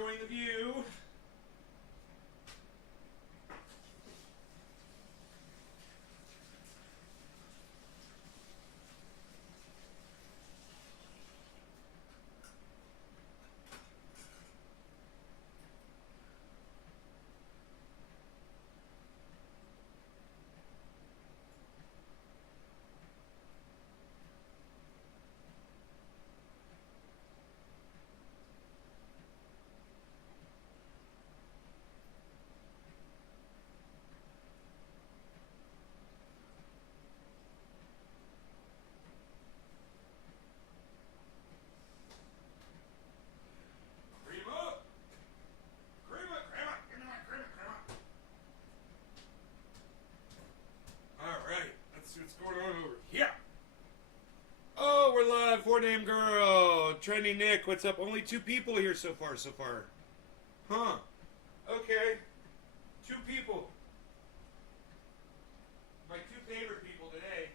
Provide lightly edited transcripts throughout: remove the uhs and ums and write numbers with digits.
enjoying the view. Four name girl, trendy Nick. What's up? Only 2 people here so far. Huh? Okay, 2 people. My 2 favorite people today.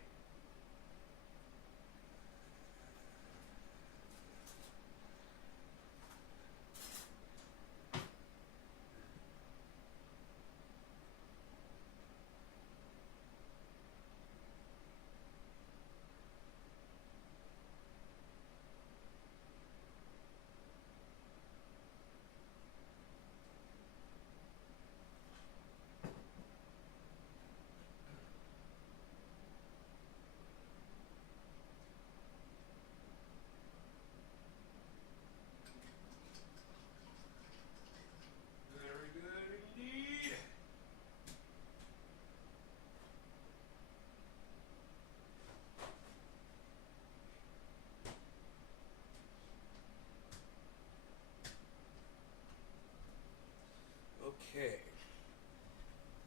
Okay.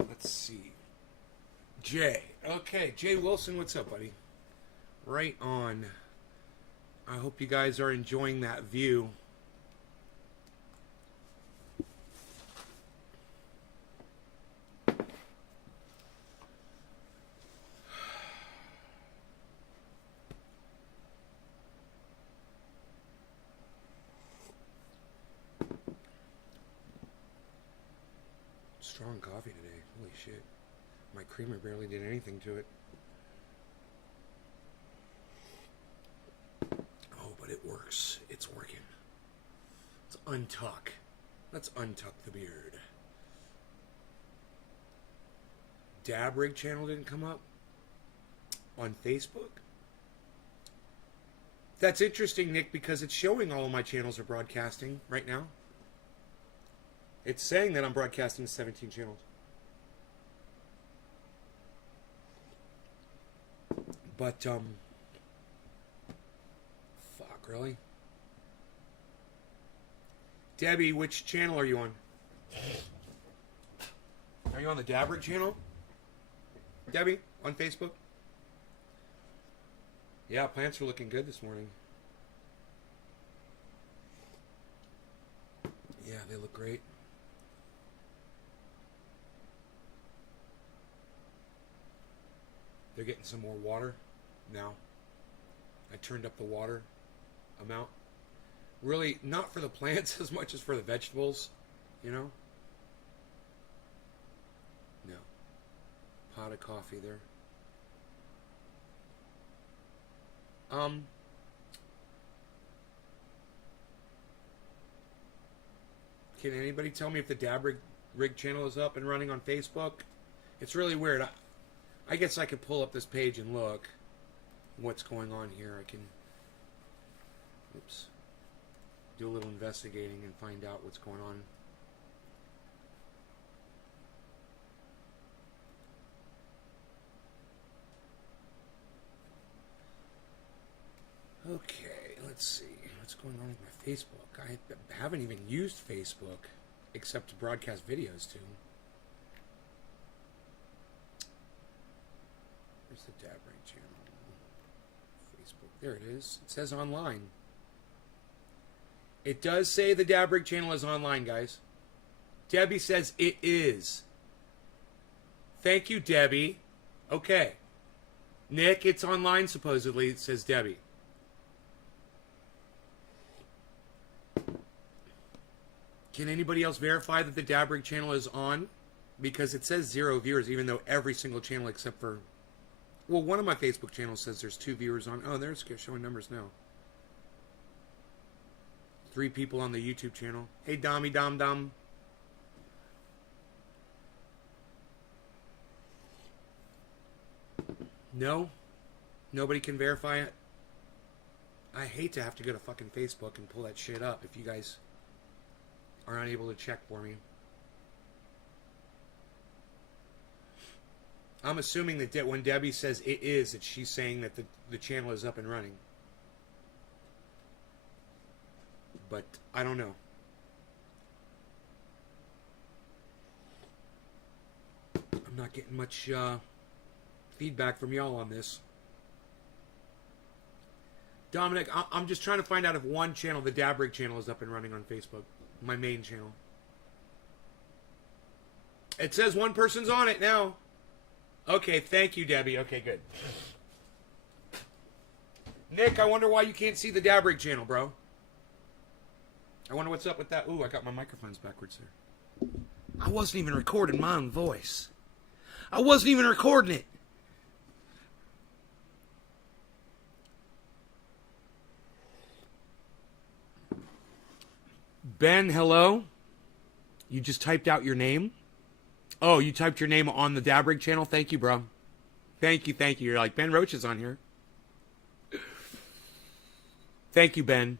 Let's see. Jay. Okay, Jay Wilson, what's up, buddy? Right on. I hope you guys are enjoying that view. Strong coffee today. Holy shit. My creamer barely did anything to it. Oh, but it works. It's working. Let's untuck. Let's untuck the beard. Dab Rig channel didn't come up on Facebook. That's interesting, Nick, because it's showing all of my channels are broadcasting right now. It's saying that I'm broadcasting 17 channels. But, fuck, really? Debbie, which channel are you on? Are you on the Dab Rig channel? Debbie, on Facebook? Yeah, plants are looking good this morning. Yeah, they look great. They're getting some more water now. I turned up the water amount. Really, not for the plants as much as for the vegetables, you know? No. Pot of coffee there. Can anybody tell me if the Dab Rig channel is up and running on Facebook? It's really weird. I guess I could pull up this page and look what's going on here. I can, oops, do a little investigating and find out what's going on. Okay, let's see. What's going on with my Facebook? I haven't even used Facebook except to broadcast videos to. Where's the Dab Rig channel? Facebook. There it is. It says online. It does say the Dab Rig channel is online, guys. Debbie says it is. Thank you, Debbie. Okay. Nick, it's online supposedly, says Debbie. Can anybody else verify that the Dabrig channel is on? Because it says 0 viewers, even though every single channel except for... Well, one of my Facebook channels says there's 2 viewers on. Oh, there's showing numbers now. 3 people on the YouTube channel. Hey, Dommy Dom Dom. No? Nobody can verify it? I hate to have to go to fucking Facebook and pull that shit up if you guys are unable to check for me. I'm assuming that when Debbie says it is, that she's saying that the channel is up and running. But I don't know. I'm not getting much feedback from y'all on this. Dominic, I'm just trying to find out if one channel, the Dabrig channel, is up and running on Facebook. My main channel. It says one person's on it now. Okay, thank you, Debbie. Okay, good. Nick, I wonder why you can't see the Dabrig channel, bro. I wonder what's up with that. Ooh, I got my microphones backwards there. I wasn't even recording my own voice. I wasn't even recording it. Ben, hello. You just typed out your name? Oh, you typed your name on the Dabrig channel? Thank you, bro. Thank you, thank you. You're like, Ben Roach is on here. Thank you, Ben.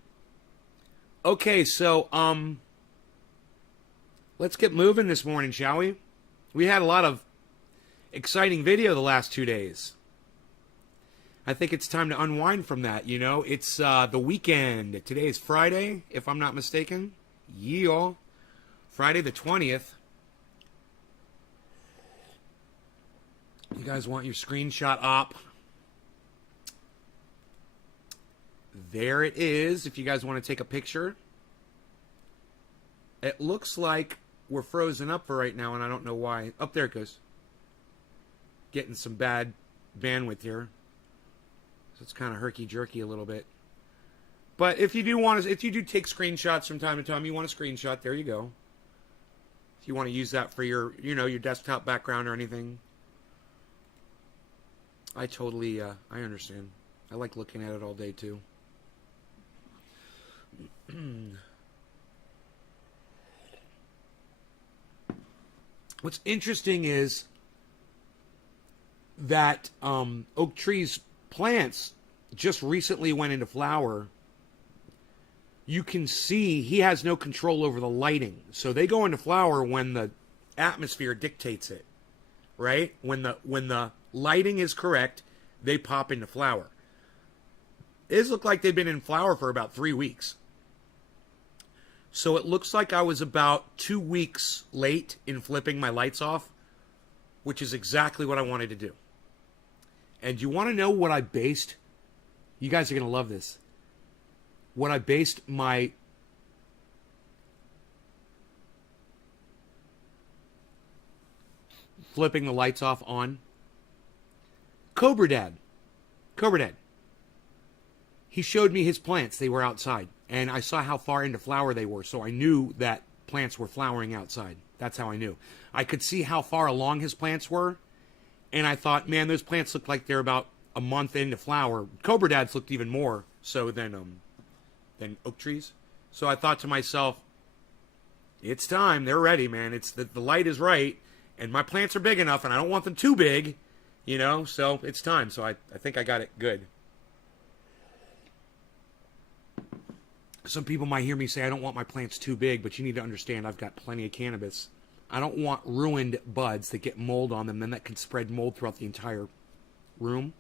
Okay, so, let's get moving this morning, shall we? We had a lot of exciting video the last 2 days. I think it's time to unwind from that, you know? It's the weekend. Today is Friday, if I'm not mistaken. Yeah. Friday the 20th. You guys want your screenshot up? There it is, if you guys want to take a picture. It looks like we're frozen up for right now, and I don't know why. Up there it goes. Getting some bad bandwidth here. So it's kind of herky-jerky a little bit. But if you do take screenshots from time to time, you want a screenshot, there you go. If you want to use that for your, your desktop background or anything. I totally, I understand. I like looking at it all day, too. What's interesting is that Oak Tree's plants just recently went into flower. You can see he has no control over the lighting. So they go into flower when the atmosphere dictates it, right? When the lighting is correct, they pop into flower. These look like they've been in flower for about 3 weeks. So it looks like I was about 2 weeks late in flipping my lights off, which is exactly what I wanted to do. And you want to know what I based? You guys are going to love this. What I based my flipping the lights off on? Cobra Dad. He showed me his plants. They were outside. And I saw how far into flower they were. So I knew that plants were flowering outside. That's how I knew. I could see how far along his plants were. And I thought, man, those plants look like they're about a month into flower. Cobra Dad's looked even more so than Oak Trees. So I thought to myself, it's time. They're ready, man. It's the light is right. And my plants are big enough, and I don't want them too big, so it's time. So I think I got it good. Some people might hear me say I don't want my plants too big, but you need to understand I've got plenty of cannabis. I don't want ruined buds that get mold on them, and that can spread mold throughout the entire room.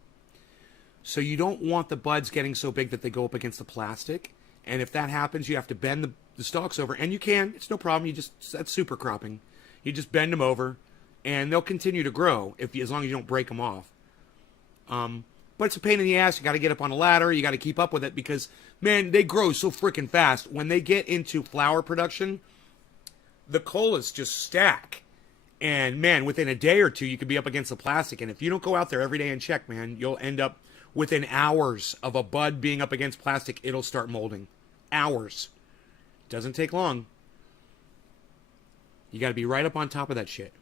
So you don't want the buds getting so big that they go up against the plastic. And if that happens, you have to bend the stalks over. And you can. It's no problem. That's super cropping. You just bend them over, and they'll continue to grow as long as you don't break them off. But it's a pain in the ass. You got to get up on a ladder. You got to keep up with it because, man, they grow so freaking fast. When they get into flower production, the colas just stack. And, man, within a day or two, you could be up against the plastic. And if you don't go out there every day and check, man, you'll end up within hours of a bud being up against plastic, it'll start molding. Hours. Doesn't take long. You got to be right up on top of that shit.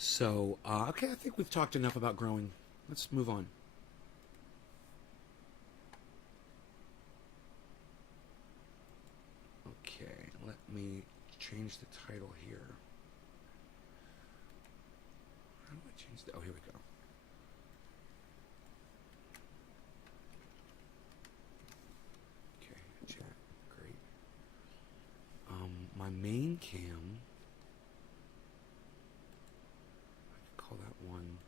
So, okay, I think we've talked enough about growing. Let's move on. Okay, let me change the title here. How do I change the... Oh, here we go. Okay, chat. Great. My main cam... Call that one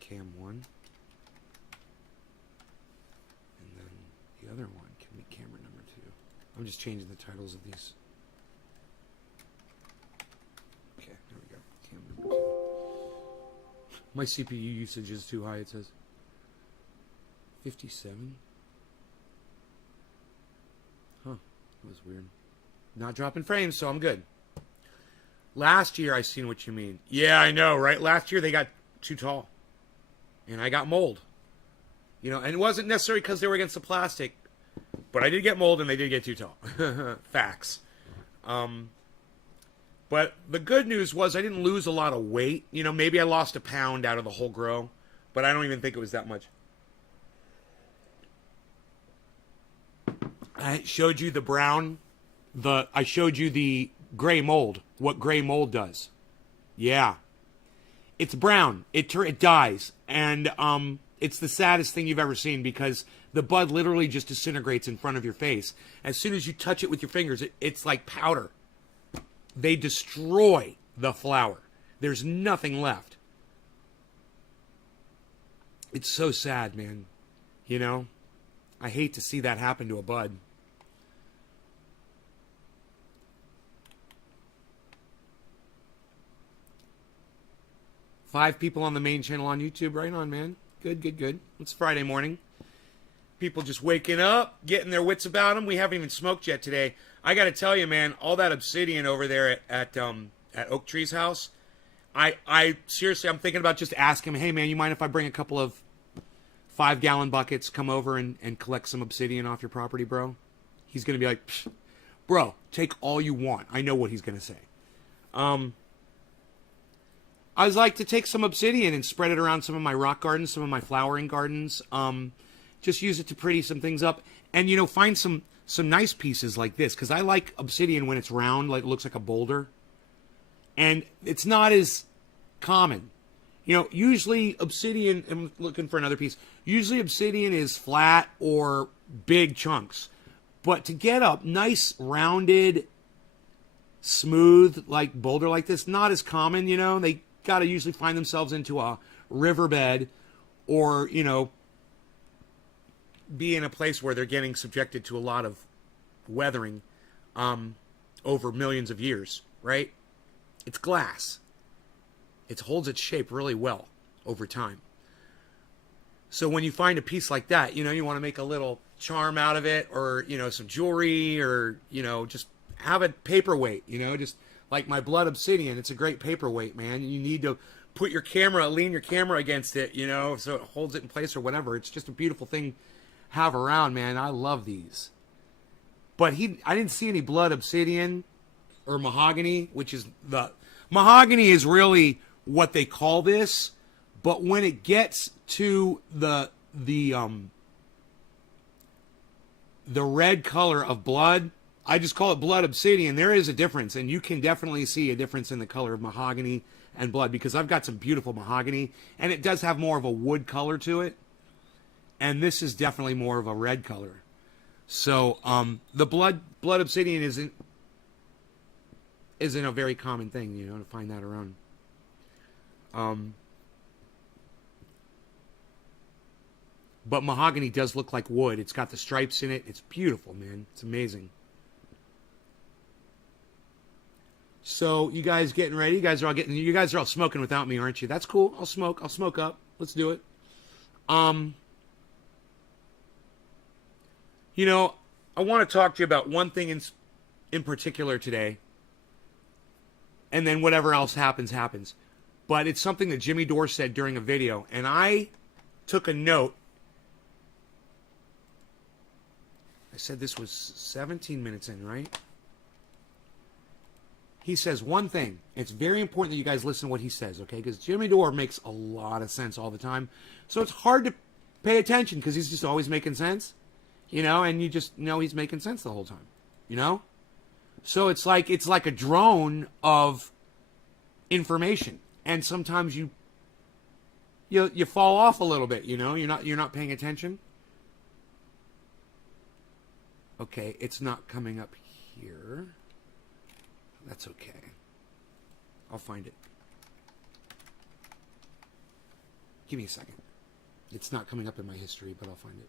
cam 1, and then the other one can be camera number 2. I'm just changing the titles of these. Okay, there we go. Cam number 2. My CPU usage is too high, it says. 57? Huh, that was weird. Not dropping frames, so I'm good. Last year, I seen what you mean. Yeah, I know, right? Last year, they got too tall. And I got mold. You know, and it wasn't necessarily because they were against the plastic. But I did get mold, and they did get too tall. Facts. But the good news was I didn't lose a lot of weight. You know, maybe I lost a pound out of the whole grow. But I don't even think it was that much. I showed you the brown. I showed you the gray mold. What gray mold does. Yeah. It's brown. It dies. And it's the saddest thing you've ever seen because the bud literally just disintegrates in front of your face. As soon as you touch it with your fingers, it's like powder. They destroy the flower. There's nothing left. It's so sad, man. You know? I hate to see that happen to a bud. Five people on the main channel on YouTube. Right on, man. Good, good, good. It's Friday morning. People just waking up, getting their wits about them. We haven't even smoked yet today. I got to tell you, man, all that obsidian over there at Oak Tree's house, I seriously, I'm thinking about just asking him, hey, man, you mind if I bring a couple of 5-gallon buckets, come over and collect some obsidian off your property, bro? He's going to be like, bro, take all you want. I know what he's going to say. I was like to take some obsidian and spread it around some of my rock gardens, some of my flowering gardens. Just use it to pretty some things up. And, you know, find some nice pieces like this. Because I like obsidian when it's round, like it looks like a boulder. And it's not as common. You know, usually obsidian, I'm looking for another piece. Usually obsidian is flat or big chunks. But to get up nice, rounded, smooth, like boulder like this, not as common, you know. They got to usually find themselves into a riverbed or, you know, be in a place where they're getting subjected to a lot of weathering over millions of years, right? It's glass. It holds its shape really well over time. So when you find a piece like that, you know, you want to make a little charm out of it or, you know, some jewelry or, you know, just have a paperweight, you know, just like my blood obsidian. It's a great paperweight, man. You need to put your camera, lean your camera against it, you know, so it holds it in place or whatever. It's just a beautiful thing to have around, man. I love these. But I didn't see any blood obsidian or mahogany, which is mahogany is really what they call this. But when it gets to the red color of blood, I just call it blood obsidian. There is a difference, and you can definitely see a difference in the color of mahogany and blood because I've got some beautiful mahogany, and it does have more of a wood color to it, and this is definitely more of a red color. So the blood obsidian isn't a very common thing, you know, to find that around. But mahogany does look like wood. It's got the stripes in it. It's beautiful, man. It's amazing. So you guys getting ready? You guys are all smoking without me, aren't you? That's cool. I'll smoke up. Let's do it. You know, I want to talk to you about one thing in particular today. And then whatever else happens. But it's something that Jimmy Dore said during a video, and I took a note. said this was 17 minutes in, right? He says one thing. It's very important that you guys listen to what he says, okay? Because Jimmy Dore makes a lot of sense all the time. So it's hard to pay attention because he's just always making sense, you know, and you just know he's making sense the whole time, you know? So it's like a drone of information. And sometimes you fall off a little bit, you know? You're not paying attention. Okay, it's not coming up here. That's okay. I'll find it. Give me a second. It's not coming up in my history, but I'll find it.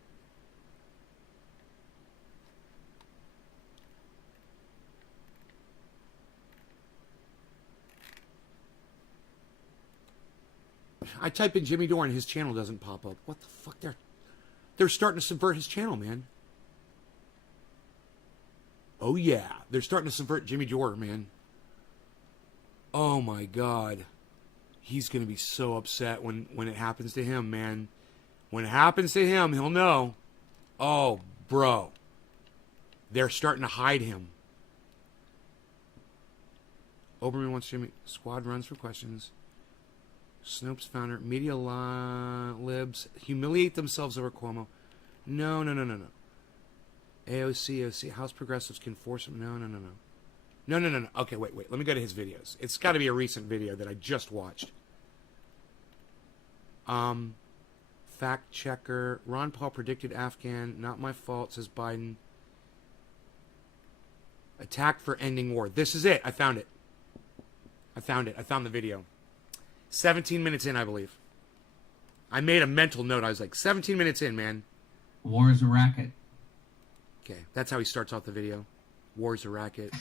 I type in Jimmy Dore and his channel doesn't pop up. What the fuck? They're starting to subvert his channel, man. Oh yeah, they're starting to subvert Jimmy Dore, man. Oh my God. He's going to be so upset when it happens to him, man. When it happens to him, he'll know. Oh, bro. They're starting to hide him. Oberman wants Jimmy. Squad runs for questions. Snopes founder. Media libs humiliate themselves over Cuomo. No. AOC. House progressives can force him. No. Okay, wait. Let me go to his videos. It's got to be a recent video that I just watched. Fact checker. Ron Paul predicted Afghan. Not my fault, says Biden. Attack for ending war. This is it. I found it. I found the video. 17 minutes in, I believe. I made a mental note. I was like, 17 minutes in, man. War is a racket. Okay, that's how he starts off the video. War is a racket.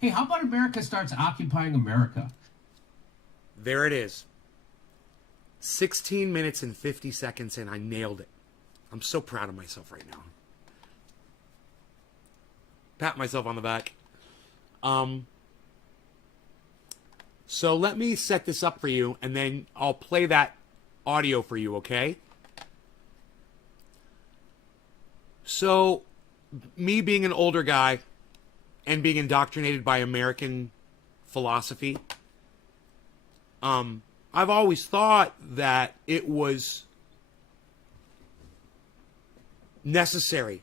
Hey, how about America starts occupying America? There it is. 16 minutes and 50 seconds in. I nailed it. I'm so proud of myself right now. Pat myself on the back. So let me set this up for you, and then I'll play that audio for you, okay? So, me being an older guy and being indoctrinated by American philosophy, I've always thought that it was necessary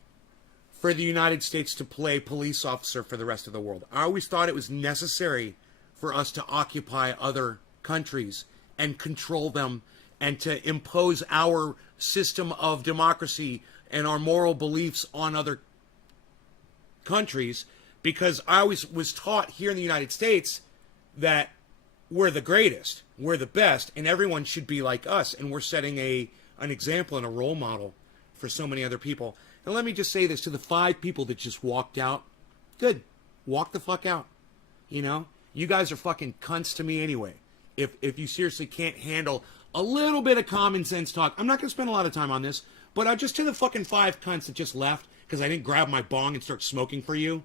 for the United States to play police officer for the rest of the world. I always thought it was necessary for us to occupy other countries and control them and to impose our system of democracy and our moral beliefs on other countries, because I always was taught here in the United States that we're the greatest, we're the best, and everyone should be like us, and we're setting an example and a role model for so many other people. And let me just say this to the 5 people that just walked out. Good. Walk the fuck out. You know? You guys are fucking cunts to me anyway. If you seriously can't handle a little bit of common sense talk. I'm not going to spend a lot of time on this, but just to the fucking 5 cunts that just left because I didn't grab my bong and start smoking for you.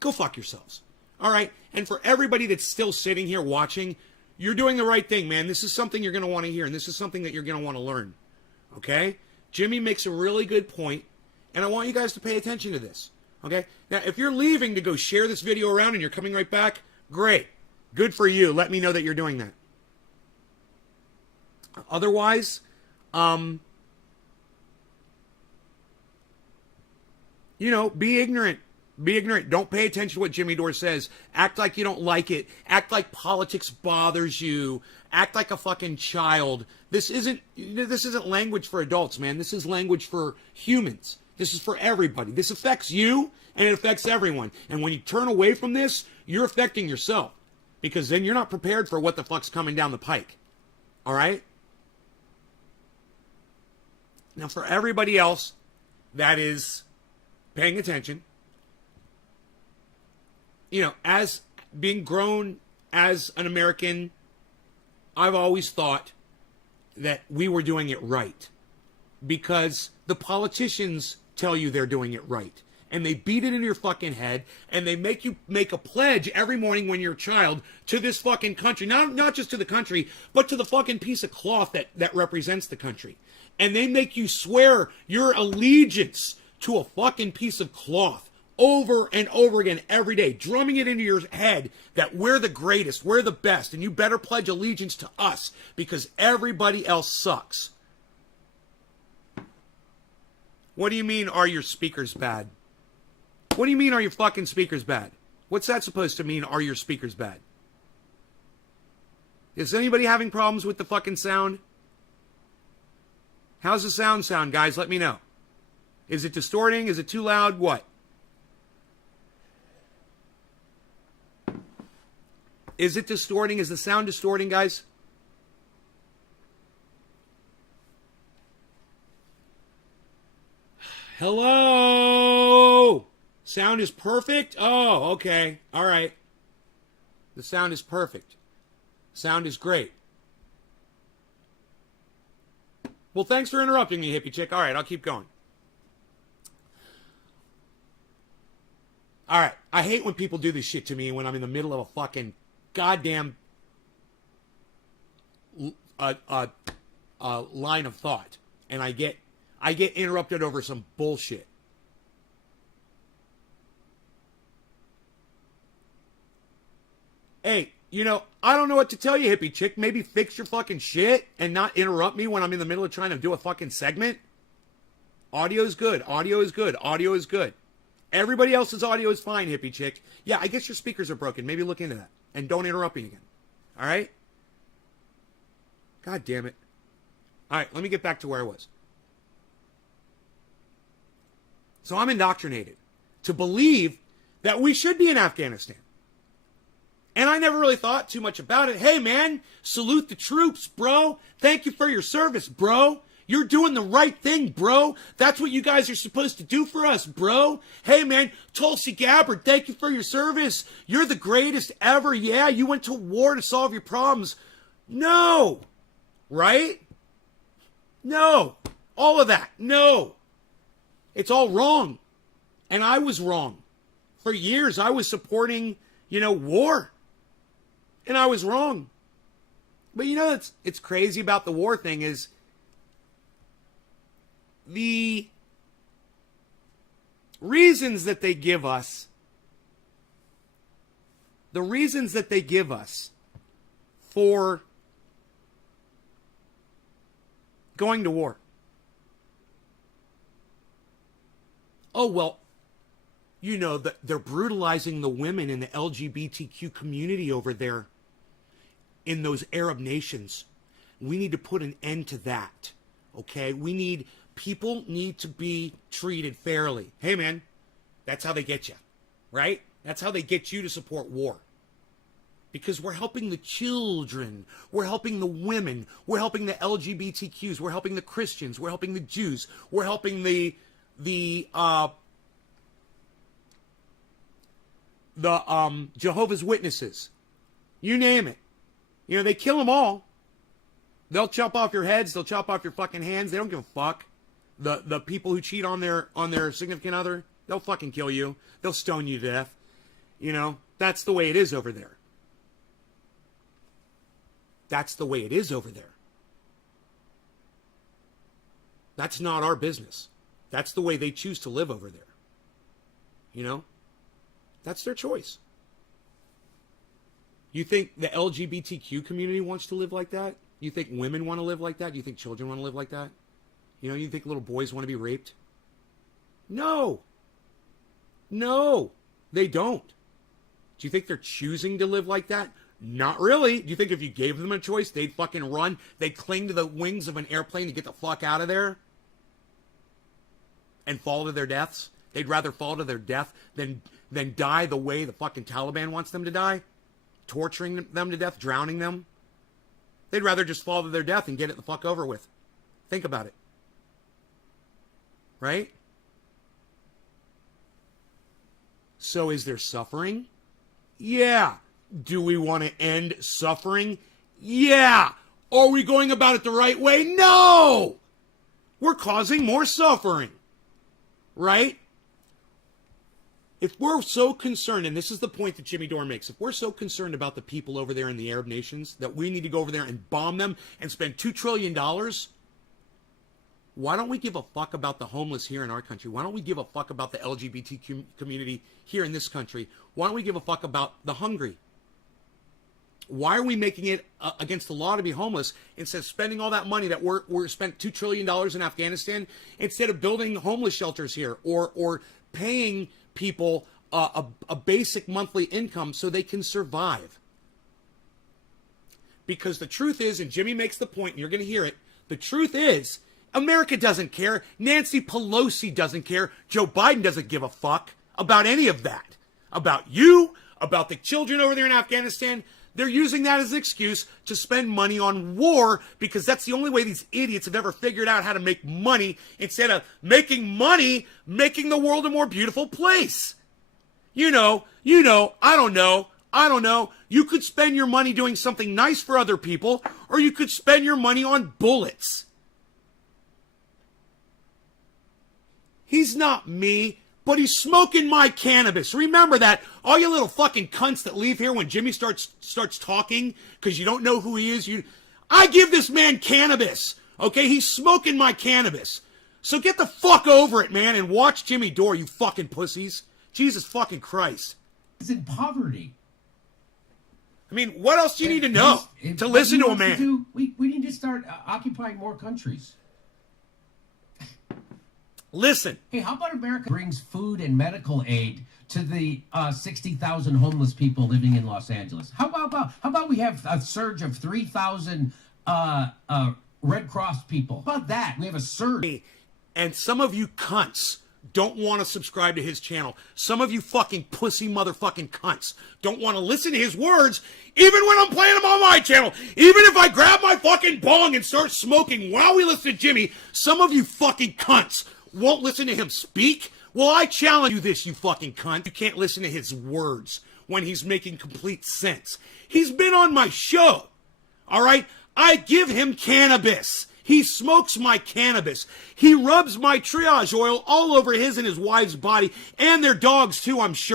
Go fuck yourselves. All right? And for everybody that's still sitting here watching, you're doing the right thing, man. This is something you're going to want to hear, and this is something that you're going to want to learn. Okay? Jimmy makes a really good point, and I want you guys to pay attention to this. Okay? Now, if you're leaving to go share this video around and you're coming right back, great. Good for you. Let me know that you're doing that. Otherwise, be ignorant. Be ignorant. Don't pay attention to what Jimmy Dore says. Act like you don't like it. Act like politics bothers you. Act like a fucking child. This isn't language for adults, man. This is language for humans. This is for everybody. This affects you, and it affects everyone. And when you turn away from this, you're affecting yourself. Because then you're not prepared for what the fuck's coming down the pike. All right? Now, for everybody else that is paying attention, as being grown as an American, I've always thought that we were doing it right. Because the politicians tell you they're doing it right. and they beat it into your fucking head, and they make you make a pledge every morning when you're a child to this fucking country. Not just to the country, but to the fucking piece of cloth that represents the country. And they make you swear your allegiance to a fucking piece of cloth over and over again every day, drumming it into your head that we're the greatest, we're the best, and you better pledge allegiance to us because everybody else sucks. What do you mean, are your speakers bad? What do you mean, are your fucking speakers bad? What's that supposed to mean, are your speakers bad? Is anybody having problems with the fucking sound? How's the sound, guys? Let me know. Is it distorting? Is it too loud? What? Is it distorting? Is the sound distorting, guys? Hello? Sound is perfect? Oh, okay. All right. The sound is perfect. Sound is great. Well, thanks for interrupting me, hippie chick. All right, I'll keep going. All right. I hate when people do this shit to me when I'm in the middle of a fucking goddamn line of thought, and I get interrupted over some bullshit. Hey, you know, I don't know what to tell you, hippie chick. Maybe fix your fucking shit and not interrupt me when I'm in the middle of trying to do a fucking segment. Audio is good. Audio is good. Audio is good. Everybody else's audio is fine, hippie chick. Yeah, I guess your speakers are broken. Maybe look into that. And don't interrupt me again. All right? God damn it. All right, let me get back to where I was. So I'm indoctrinated to believe that we should be in Afghanistan. And I never really thought too much about it. Hey, man, salute the troops, bro. Thank you for your service, bro. You're doing the right thing, bro. That's what you guys are supposed to do for us, bro. Hey, man, Tulsi Gabbard, thank you for your service. You're the greatest ever. Yeah, you went to war to solve your problems. No. Right? No. All of that. No. It's all wrong. And I was wrong. For years, I was supporting, war. And I was wrong. But it's crazy about the war thing is the reasons that they give us for going to war. Oh, well, they're brutalizing the women in the LGBTQ community over there in those Arab nations. We need to put an end to that. Okay? People need to be treated fairly. Hey, man, that's how they get you, right? That's how they get you to support war. Because we're helping the children. We're helping the women. We're helping the LGBTQs. We're helping the Christians. We're helping the Jews. We're helping the Jehovah's Witnesses. You name it. They kill them all. They'll chop off your heads. They'll chop off your fucking hands. They don't give a fuck. The people who cheat on their significant other, they'll fucking kill you. They'll stone you to death. That's the way it is over there. That's the way it is over there. That's not our business. That's the way they choose to live over there. That's their choice. You think the LGBTQ community wants to live like that? You think women want to live like that? You think children want to live like that? You think little boys want to be raped? No. No, they don't. Do you think they're choosing to live like that? Not really. Do you think if you gave them a choice, they'd fucking run? They'd cling to the wings of an airplane to get the fuck out of there? And fall to their deaths? They'd rather fall to their death than die the way the fucking Taliban wants them to die? Torturing them to death, drowning them? They'd rather just fall to their death and get it the fuck over with. Think about it. Right? So is there suffering? Yeah. Do we want to end suffering? Yeah. Are we going about it the right way? No. We're causing more suffering. Right? If we're so concerned, and this is the point that Jimmy Dore makes, if we're so concerned about the people over there in the Arab nations that we need to go over there and bomb them and spend $2 trillion, why don't we give a fuck about the homeless here in our country? Why don't we give a fuck about the LGBT community here in this country? Why don't we give a fuck about the hungry? Why are we making it against the law to be homeless instead of spending all that money that we're spent $2 trillion in Afghanistan, instead of building homeless shelters here or paying people a basic monthly income so they can survive? Because the truth is, and Jimmy makes the point, and you're going to hear it, the truth is, America doesn't care. Nancy Pelosi doesn't care. Joe Biden doesn't give a fuck about any of that. About you, about the children over there in Afghanistan. They're using that as an excuse to spend money on war because that's the only way these idiots have ever figured out how to make money, instead of making money, making the world a more beautiful place. I don't know. You could spend your money doing something nice for other people, or you could spend your money on bullets. He's not me, but he's smoking my cannabis. Remember that. All you little fucking cunts that leave here when Jimmy starts talking because you don't know who he is. I give this man cannabis. Okay, he's smoking my cannabis. So get the fuck over it, man, and watch Jimmy Dore, you fucking pussies. Jesus fucking Christ. He's in poverty. I mean, what else do you need to know to listen to a man? We need to start occupying more countries. Listen. Hey, how about America brings food and medical aid to the 60,000 homeless people living in Los Angeles? How about we have a surge of 3,000 Red Cross people? How about that? We have a surge. And some of you cunts don't want to subscribe to his channel. Some of you fucking pussy motherfucking cunts don't want to listen to his words, even when I'm playing them on my channel. Even if I grab my fucking bong and start smoking while we listen to Jimmy, some of you fucking cunts won't listen to him speak. Well, I challenge you this, you fucking cunt. You can't listen to his words when he's making complete sense. He's been on my show, all right? I give him cannabis. He smokes my cannabis. He rubs my triage oil all over his and his wife's body, and their dogs too, I'm sure.